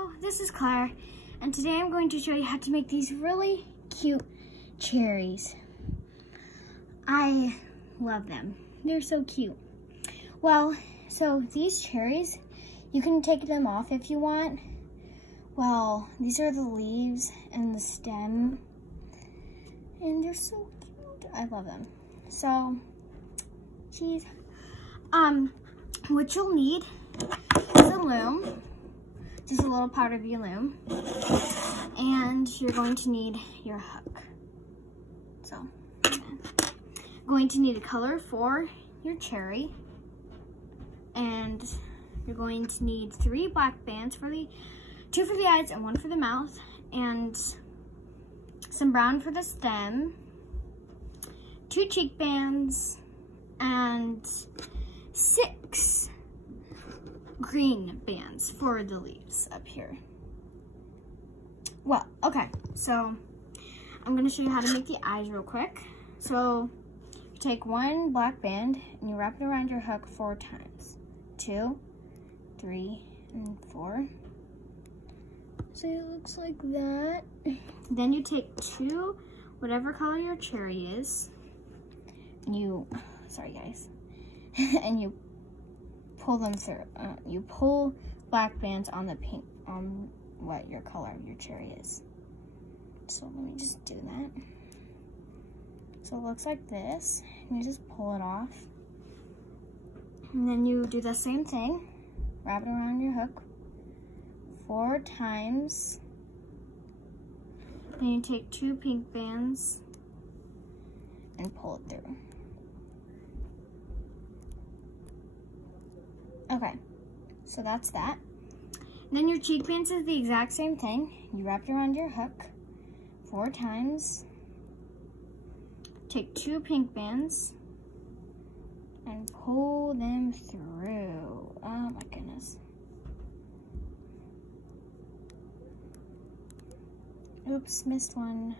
Hello, this is Claire, and today I'm going to show you how to make these really cute cherries. I love them. They're so cute. Well, so these cherries, you can take them off if you want. Well, these are the leaves and the stem, and they're so cute. I love them. So, geez. What you'll need is a loom, just a little part of your loom, and you're going to need your hook. So, going to need a color for your cherry, and you're going to need 3 black bands for the 2 for the eyes and 1 for the mouth, and some brown for the stem, 2 cheek bands, and 6 green bands for the leaves up here. Well, okay, so I'm gonna show you how to make the eyes real quick. So you take 1 black band and you wrap it around your hook 4 times. 2, 3, and 4. So it looks like that. Then you take 2, whatever color your cherry is, and you, sorry guys, and you pull them through. You pull black bands on the pink, on what your color of your cherry is. So let me just do that. So it looks like this, and you just pull it off. And then you do the same thing, wrap it around your hook 4 times. Then you take 2 pink bands and pull it through. Okay, so that's that. Then your cheek bands is the exact same thing. You wrap it around your hook 4 times. Take 2 pink bands and pull them through. Oh my goodness. Oops, missed one.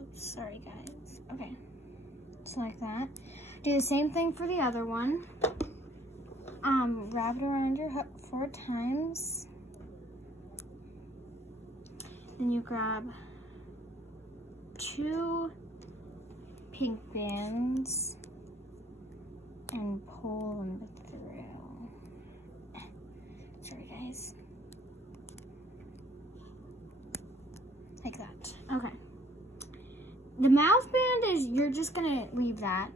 Oops, sorry guys. Okay, just like that. Do the same thing for the other one. Wrap it around your hook 4 times. Then you grab 2 pink bands and pull them through. Sorry guys. Like that. Okay. The mouth band is, you're just gonna leave that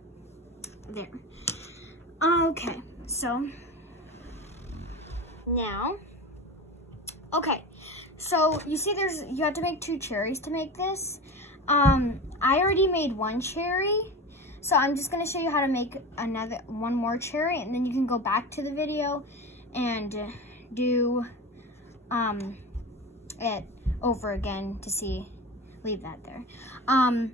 there. Okay, so now, okay, so you see you have to make 2 cherries to make this. I already made 1 cherry, so I'm just gonna show you how to make one more cherry, and then you can go back to the video and do it over again to see, leave that there. And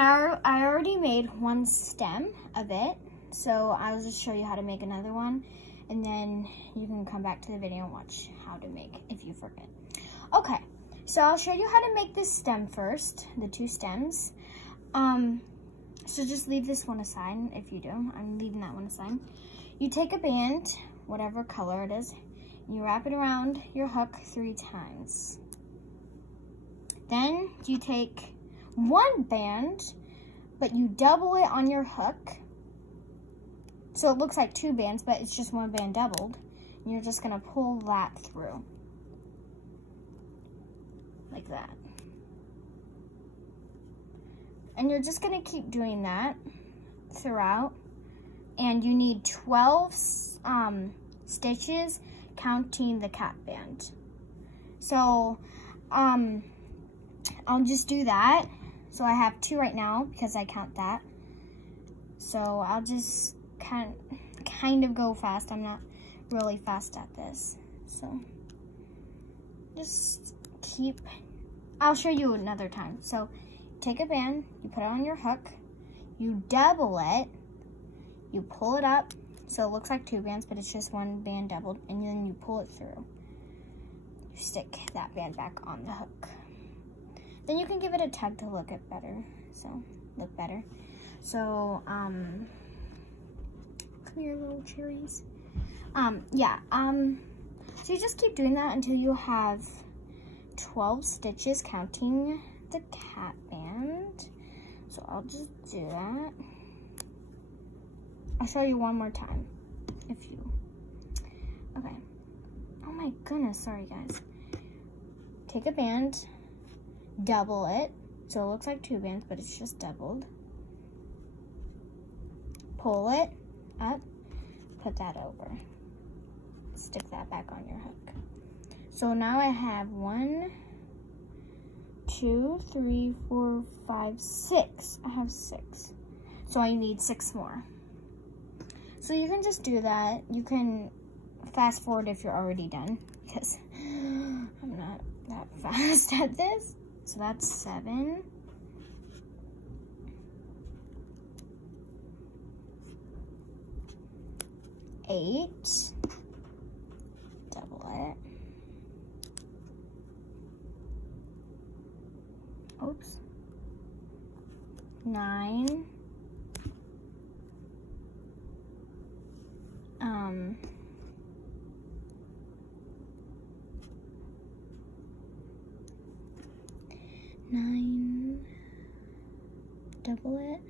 I already made 1 stem of it, so I'll just show you how to make another one, and then you can come back to the video and watch how to make if you forget. Okay, so I'll show you how to make this stem first, the 2 stems. So just leave this one aside if you do. I'm leaving that one aside. You take a band, whatever color it is, and you wrap it around your hook 3 times. Then you take 1 band, but you double it on your hook. So it looks like 2 bands, but it's just 1 band doubled. And you're just gonna pull that through. Like that. And you're just gonna keep doing that throughout. And you need 12 stitches, counting the cap band. So, I'll just do that. So I have 2 right now because I count that. So I'll just kind of go fast. I'm not really fast at this. So just keep, I'll show you another time. So take a band, you put it on your hook, you double it, you pull it up, so it looks like 2 bands, but it's just 1 band doubled, and then you pull it through. You stick that band back on the hook. Then you can give it a tug to look better. So, come here, little cherries. So you just keep doing that until you have 12 stitches counting the cat band. So I'll just do that. I'll show you one more time if you, okay. Oh my goodness, sorry guys. Take a band, double it, so it looks like 2 bands, but it's just doubled. Pull it up, put that over. Stick that back on your hook. So now I have 1, 2, 3, 4, 5, 6. I have 6. So I need 6 more. So you can just do that. You can fast forward if you're already done, because I'm not that fast at this. So that's 7. 8. Double it. Oops. 9. 9, double it,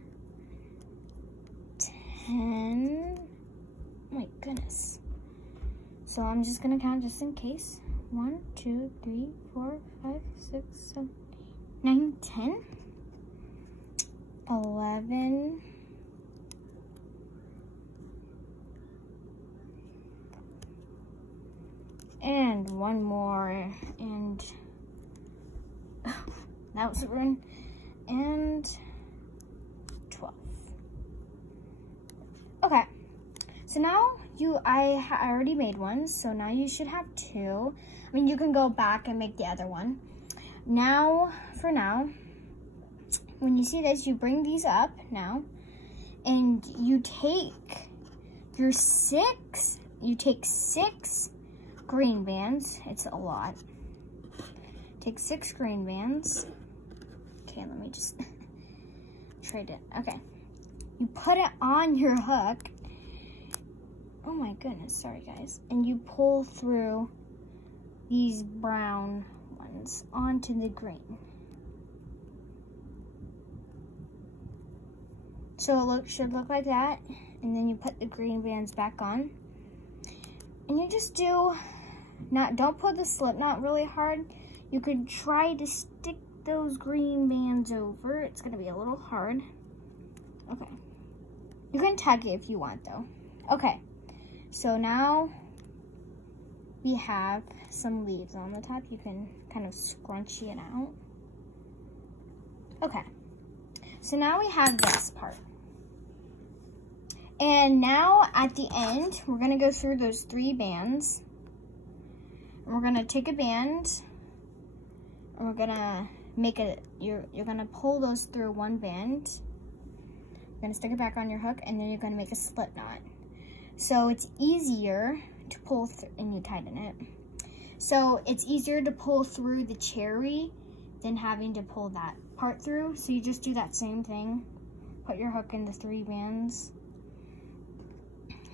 10, oh my goodness. So I'm just gonna count just in case. 1, 2, 3, 4, 5, 6, 7, 8, 9, 10, 11, and one more, and that was a run, and 12. Okay, so now I already made one, so now you should have 2. I mean, you can go back and make the other one. Now, for now, when you see this, you bring these up now, and you take your 6, you take 6 green bands. It's a lot. Take 6 green bands. Okay, let me just trade it. Okay. You put it on your hook. Oh my goodness, sorry guys. And you pull through these brown ones onto the green. So it should look like that. And then you put the green bands back on. And you just don't put the slip knot really hard. You could try to stick those green bands over. It's gonna be a little hard. Okay. You can tug it if you want though. Okay. So now we have some leaves on the top. You can kind of scrunchy it out. Okay. So now we have this part. And now at the end, we're gonna go through those 3 bands. And we're gonna take a band, and we're gonna make you're gonna pull those through one band. You're gonna stick it back on your hook, and then you're gonna make a slip knot. So it's easier to pull through, and you tighten it. So it's easier to pull through the cherry than having to pull that part through. So you just do that same thing. Put your hook in the 3 bands,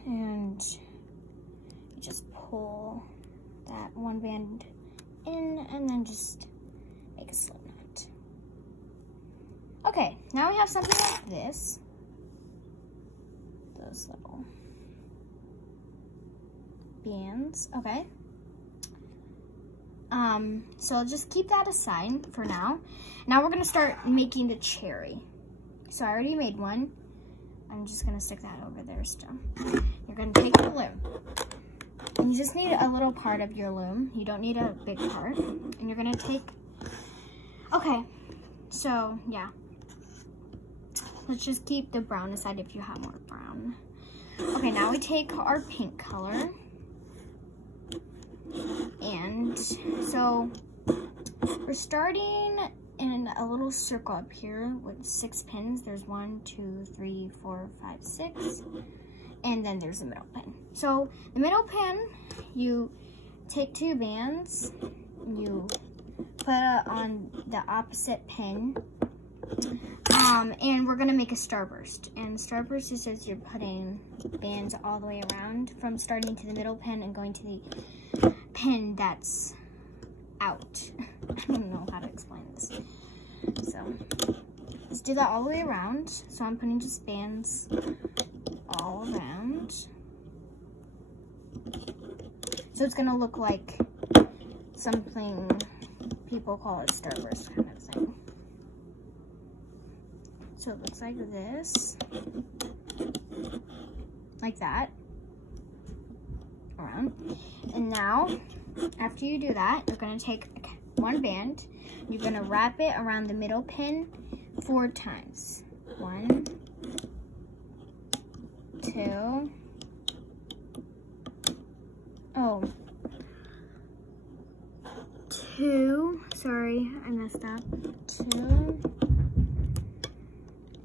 and you just pull that one band in, and then just make a slip knot. Okay, now we have something like this. Those little bands, okay. So just keep that aside for now. Now we're gonna start making the cherry. So I already made one. I'm just gonna stick that over there still. You're gonna take your loom. And you just need a little part of your loom. You don't need a big part. And you're gonna take, okay, so yeah. Let's just keep the brown aside if you have more brown. Okay, now we take our pink color. And so we're starting in a little circle up here with 6 pins. There's 1, 2, 3, 4, 5, 6. And then there's the middle pin. So the middle pin, you take 2 bands, you put it on the opposite pin, and we're gonna make a starburst. And starburst is just you're putting bands all the way around from starting to the middle pin and going to the pin that's out. I don't know how to explain this. So let's do that all the way around. So I'm putting just bands all around. So it's gonna look like something people call a starburst kind of thing. So it looks like this, like that, around. And now, after you do that, you're gonna take one band, you're gonna wrap it around the middle pin 4 times. 1, 2, oh, 2, sorry, I messed up, 2,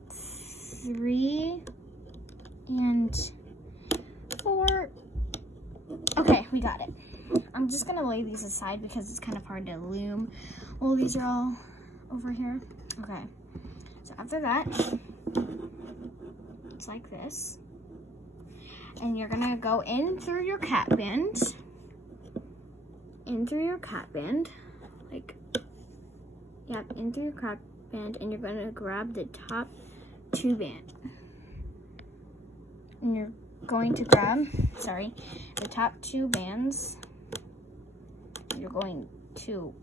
3, and 4. Okay, we got it. I'm just gonna lay these aside because it's kind of hard to loom while these are all over here. Okay, so after that, it's like this. And you're gonna go in through your cap band, like, yep, in through your cap band, and you're gonna grab the top 2 band. And you're going to grab, the top 2 bands. You're going to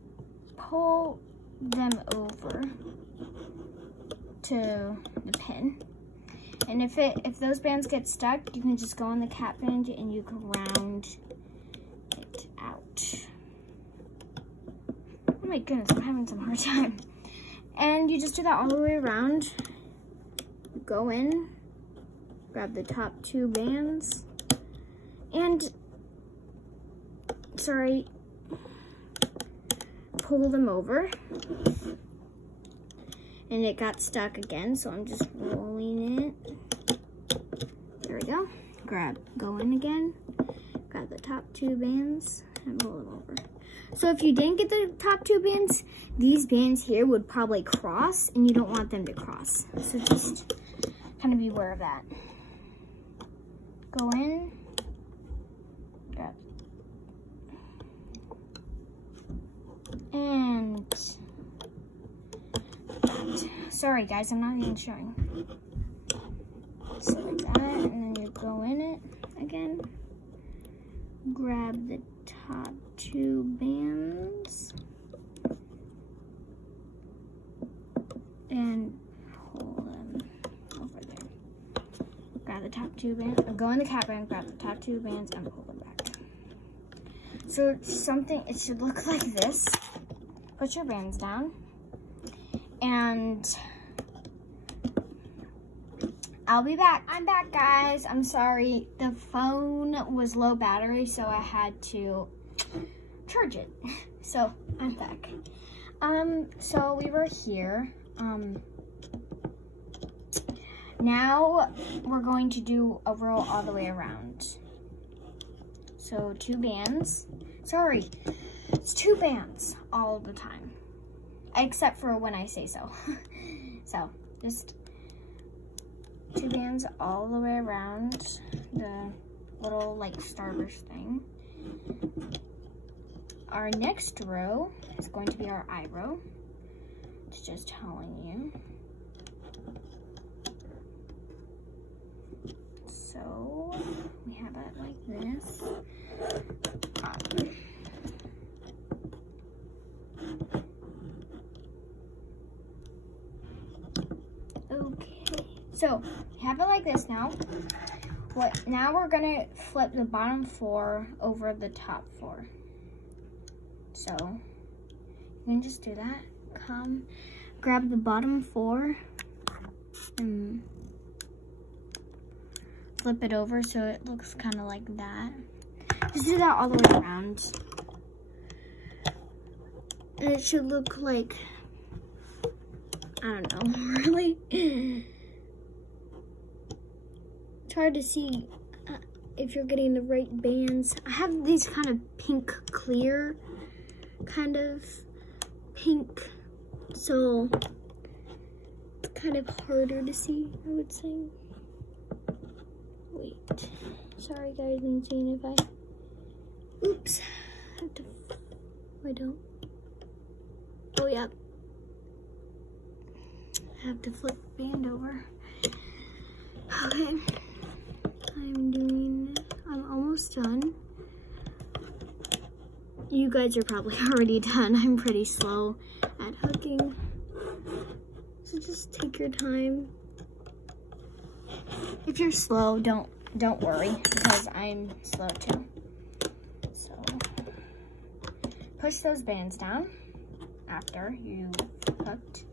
pull them over to the pin. And if those bands get stuck, you can just go on the cap band and you can round it out. Oh my goodness, I'm having some hard time. And you just do that all the way around. Go in, grab the top 2 bands, and, pull them over. And it got stuck again, so I'm just rolling it. There we go. Go in again, grab the top 2 bands, and roll them over. So if you didn't get the top 2 bands, these bands here would probably cross, and you don't want them to cross. So just kind of be aware of that. Go in, grab, and sorry guys, I'm not even showing. So like that, and then you go in it again, grab the top 2 bands, and pull them over there. Grab the top 2 bands, or go in the cap band, grab the top 2 bands, and pull them back. So it should look like this. Put your bands down, and I'll be back. I'm back, guys. I'm sorry. The phone was low battery, so I had to charge it. So I'm back. So we were here. Now we're going to do a row all the way around. So 2 bands. Sorry, it's 2 bands all the time, except for when I say so. So just 2 bands all the way around the little like starburst thing. Our next row is going to be our eye row. It's just telling you. So we have it like this. Okay, so we have it like this now. Now we're gonna flip the bottom 4 over the top 4. So you can just do that. Come, grab the bottom 4 and flip it over so it looks kind of like that. Just do that all the way around. And it should look like, I don't know, really. It's hard to see if you're getting the right bands. I have these kind of pink clear, kind of pink, so it's kind of harder to see, I would say. Wait, sorry guys, I'm seeing if I, oops, have to, I don't. Oh yeah. I have to flip the band over. Okay. I'm almost done. You guys are probably already done. I'm pretty slow at hooking. So just take your time. If you're slow, don't worry, because I'm slow too. So push those bands down after you hooked.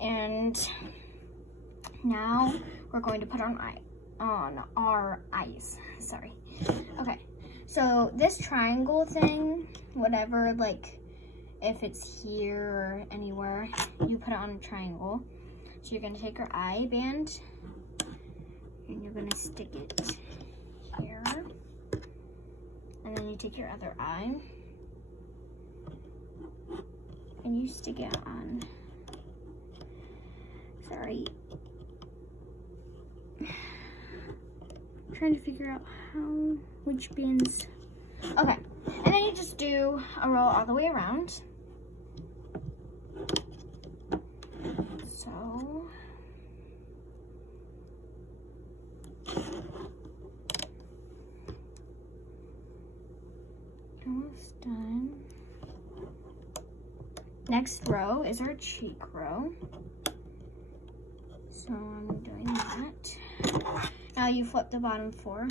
And now we're going to put on our eyes. Sorry. Okay. So this triangle thing, whatever, like if it's here or anywhere, you put it on a triangle. So you're gonna take your eye band and you're gonna stick it here. And then you take your other eye and you stick it on. Sorry. I'm trying to figure out which bands. Okay, and then you just do a roll all the way around. So, almost done. Next row is our cheek row. So I'm doing that. Now you flip the bottom 4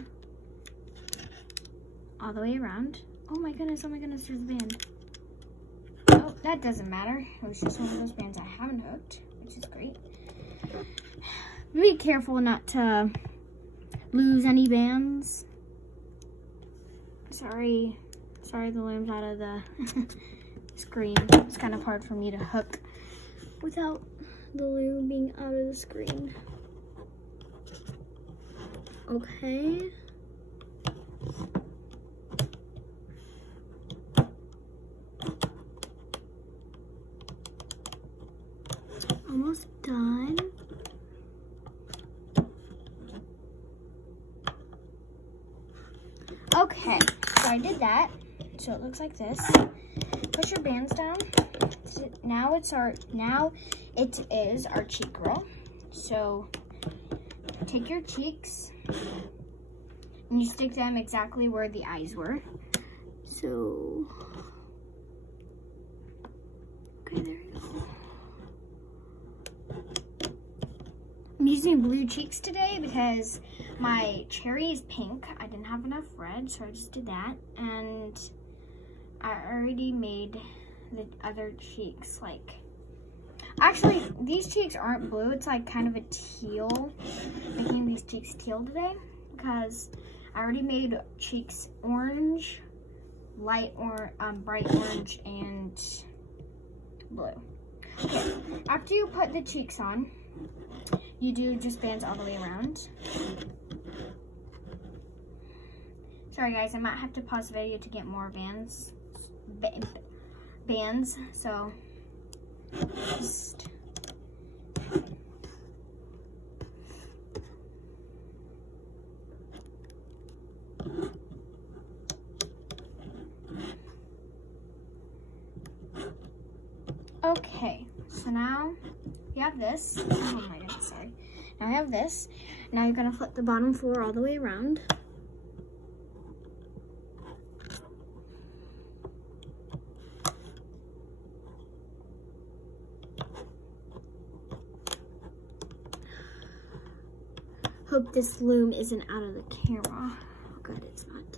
all the way around. Oh my goodness, there's a band. Oh, that doesn't matter. It was just one of those bands I haven't hooked, which is great. Be careful not to lose any bands. Sorry the loom's out of the screen. It's kind of hard for me to hook without the loom being out of the screen. Okay. Almost done. Okay, so I did that. So it looks like this. Push your bands down. Now it is our cheek roll. So take your cheeks and you stick them exactly where the eyes were. So, okay, there you go. I'm using blue cheeks today because my cherry is pink. I didn't have enough red, so I just did that. And I already made the other cheeks like, actually these cheeks aren't blue, it's like kind of a teal. Making these cheeks teal today because I already made cheeks orange, light or bright orange, and blue. Okay, after you put the cheeks on, you do just bands all the way around. Sorry guys, I might have to pause the video to get more bands, so just okay, so now we have this. Oh my god, sorry. Now we have this. Now you're gonna flip the bottom 4 all the way around. Hope this loom isn't out of the camera. Oh god, it's not.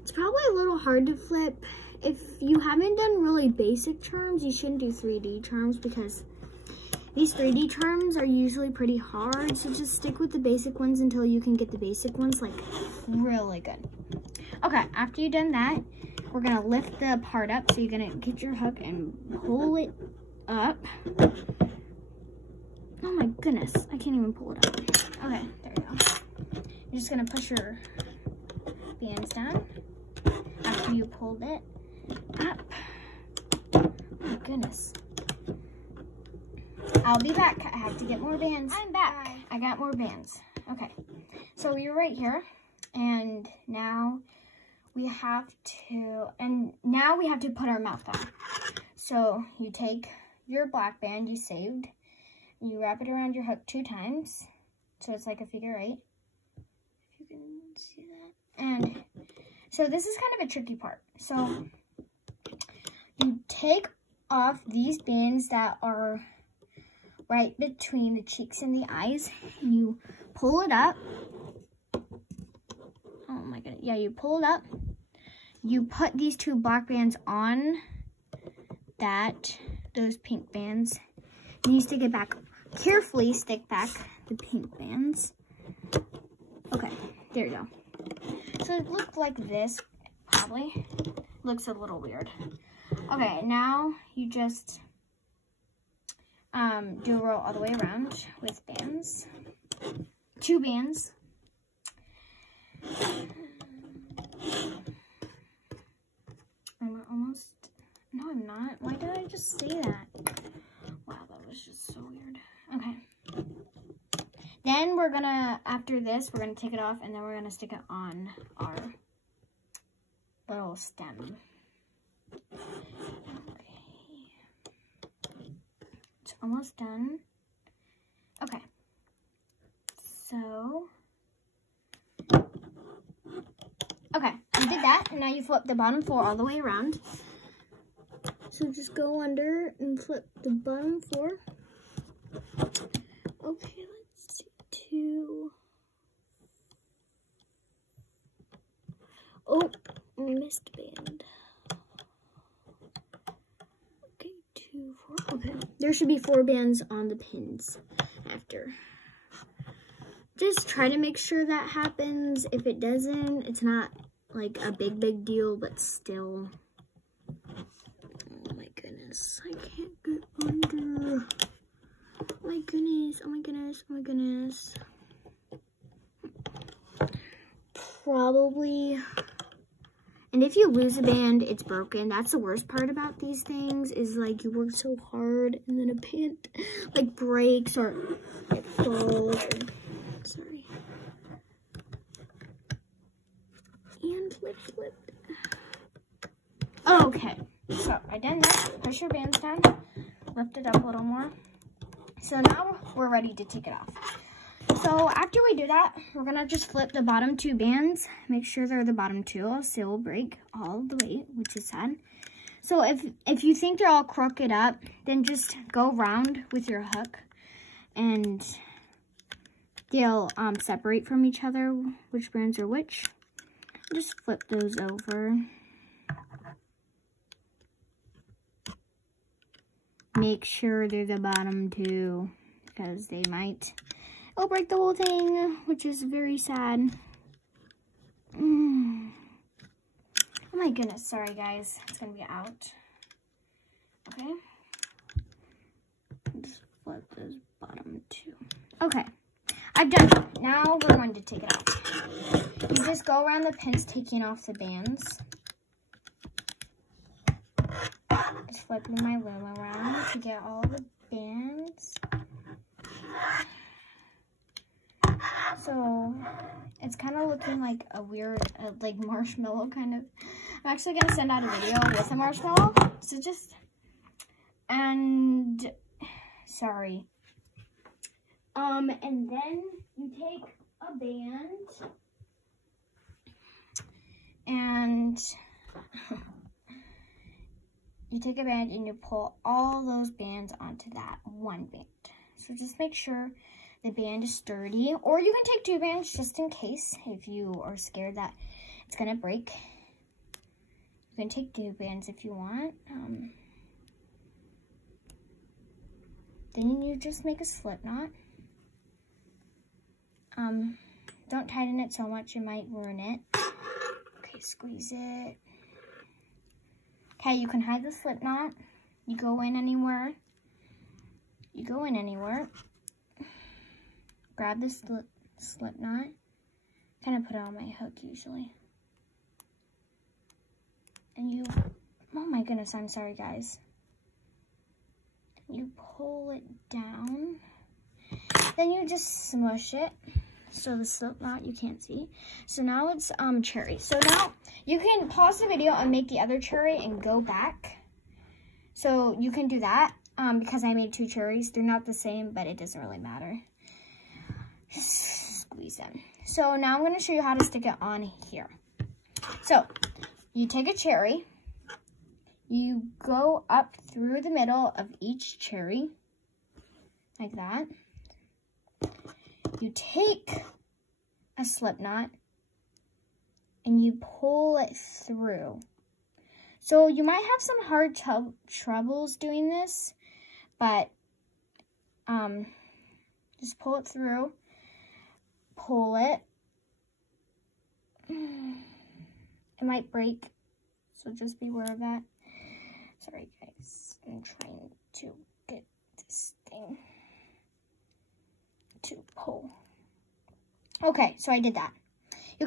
It's probably a little hard to flip. If you haven't done really basic charms, you shouldn't do 3D charms because these 3D charms are usually pretty hard. So just stick with the basic ones until you can get the basic ones like really good. Okay, after you've done that, we're gonna lift the part up. So you're gonna get your hook and pull it up. Oh my goodness, I can't even pull it up. Okay, there you go. You're just gonna push your bands down after you pulled it up. Oh my goodness. I'll be back. I have to get more bands. I'm back. Bye. I got more bands. Okay, so you're right here. And now we have to put our mouth on. So you take your black band you saved, you wrap it around your hook 2 times, so it's like a figure 8. If you can see that. And so this is kind of a tricky part. So you take off these bands that are right between the cheeks and the eyes, and you pull it up. Oh my goodness. Yeah, you pull it up. You put these 2 black bands on those pink bands. And you stick it back. Carefully stick back the pink bands. Okay, there you go. So it looked like this, probably. Looks a little weird. Okay, now you just do a roll all the way around with bands. 2 bands. I'm almost, no I'm not. Why did I just say that? Wow, that was just so weird. Okay. Then we're gonna, after this, we're gonna take it off and then we're gonna stick it on our little stem. Okay. It's almost done. Okay. So, okay, you did that, and now you flip the bottom 4 all the way around. So just go under and flip the bottom 4. Okay, let's see, 2. Oh, missed band. Okay, 2, 4. Okay, there should be 4 bands on the pins after. Just try to make sure that happens. If it doesn't, it's not like a big deal, but still. Oh my goodness, I can't get under. Oh my goodness, oh my goodness, oh my goodness. Probably. And if you lose a band, it's broken. That's the worst part about these things, is like you work so hard and then a band like breaks or it falls. Sorry. And flipped. Okay, so I done that. Push your bands down. Lift it up a little more. So now we're ready to take it off. So after we do that, we're gonna just flip the bottom 2 bands. Make sure they're the bottom 2, else they will break all the way, which is sad. So if you think they're all crooked up, then just go round with your hook and they'll separate from each other, which bands are which. Just flip those over. Make sure they're the bottom 2, because they might, it'll break the whole thing, which is very sad. Oh my goodness, sorry guys, it's gonna be out. Okay. Just flip those bottom 2. Okay. I've done it. Now we're going to take it off. You just go around the pins, taking off the bands. Just flipping my loom around to get all the bands. So it's kind of looking like a weird, like marshmallow kind of. I'm actually going to send out a video with a marshmallow. So just, and sorry. And then you take a band and you pull all those bands onto that one band. So just make sure the band is sturdy, or you can take 2 bands just in case if you are scared that it's gonna break. You can take 2 bands if you want. Then you just make a slip knot. Don't tighten it so much, it might ruin it. Okay, squeeze it. Okay, you can hide the slip knot. You go in anywhere. Grab the slip knot. Kind of put it on my hook usually. And you, oh my goodness, I'm sorry guys. You pull it down. Then you just smush it So the slip knot you can't see. So now it's cherry. So now you can pause the video and make the other cherry and go back. So you can do that because I made 2 cherries. They're not the same, but it doesn't really matter. Squeeze them. So now I'm going to show you how to stick it on here. So you take a cherry, you go up through the middle of each cherry, like that. You take a slip knot and you pull it through. So you might have some hard troubles doing this, but just pull it through, pull it. It might break, so just be aware of that. Sorry guys, I'm trying to get this thing to pull. Okay, so I did that. You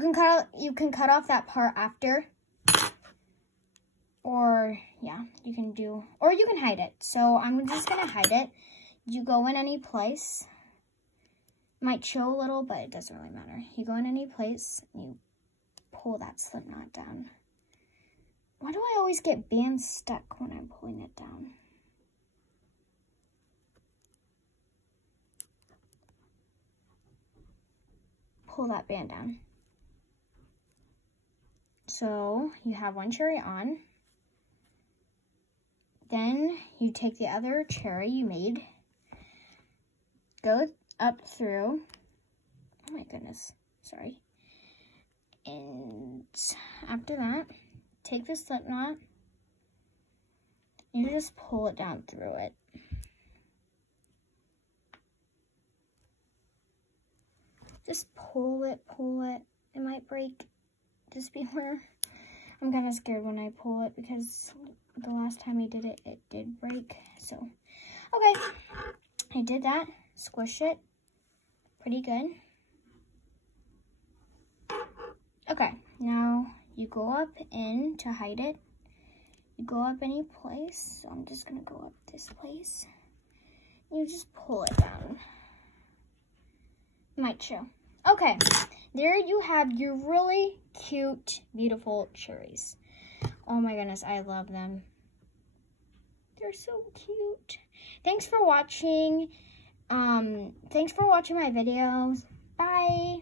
can cut off that part after, or yeah, you can hide it. So I'm just gonna hide it. You go in any place. Might show a little, but it doesn't really matter. You go in any place and you pull that slip knot down. Why do I always get bands stuck when I'm pulling it down? Pull that band down. So you have 1 cherry on. Then you take the other cherry you made, go up through, oh my goodness, sorry. And after that, take the slip knot, and you just pull it down through it. Just pull it. It might break. Just be aware. I'm kind of scared when I pull it because the last time I did it, it did break. So, okay. I did that. Squish it. Pretty good. Okay. Now you go up in to hide it. You go up any place. So I'm just going to go up this place. You just pull it down. Might show. Okay, there you have your really cute, beautiful cherries. Oh my goodness, I love them. They're so cute. Thanks for watching. Thanks for watching my videos. Bye.